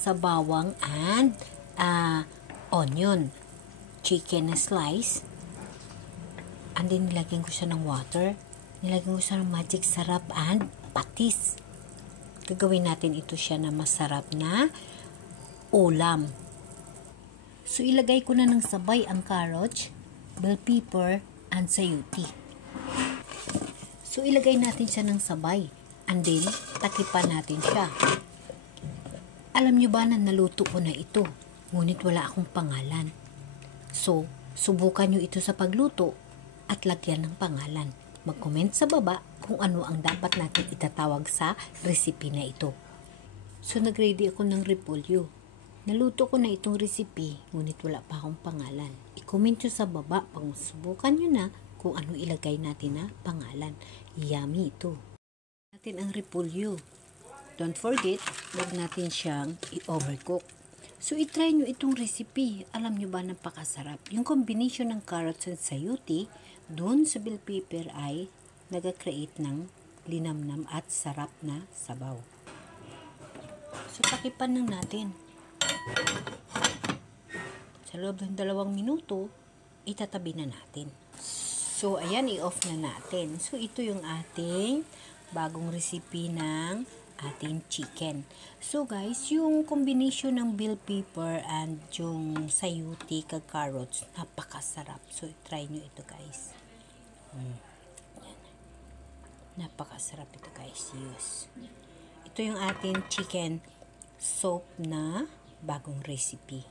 sa bawang and onion. Chicken na slice. And then, nilagyan ko siya ng water. Nilagyan ko siya ng magic sarap and patis. Gagawin natin ito siya na masarap na ulam. So, ilagay ko na ng sabay ang carrots, bell pepper, and sayuti. So, ilagay natin siya ng sabay. And then, takipan natin siya. Alam nyo ba na naluto ko na ito? Ngunit wala akong pangalan. So, subukan nyo ito sa pagluto at lagyan ng pangalan. Mag-comment sa baba kung ano ang dapat natin itatawag sa recipe na ito. So, nag-ready ako ng repolyo. Naluto ko na itong recipe, ngunit wala pa akong pangalan. I-comment nyo sa baba pag subukan nyo na kung ano ilagay natin na pangalan. Yummy ito. Natin ang repolyo. Don't forget, huwag natin siyang i-overcook. So, itry nyo itong recipe. Alam nyo ba, napakasarap. Yung combination ng carrots and sayuti, dun sa bell pepper ay nag-create ng linamnam at sarap na sabaw. So, takipan lang natin. Sa loob ng 2 minuto, itatabi na natin. So, ayan, i-off na natin. So, ito yung ating bagong recipe ng ating chicken. So, guys, yung combination ng bell pepper and yung sayuti kag carrots, napakasarap. So, try nyo ito, guys. Napakasarap ito, guys. Yes. Ito yung ating chicken soup na bagong recipe.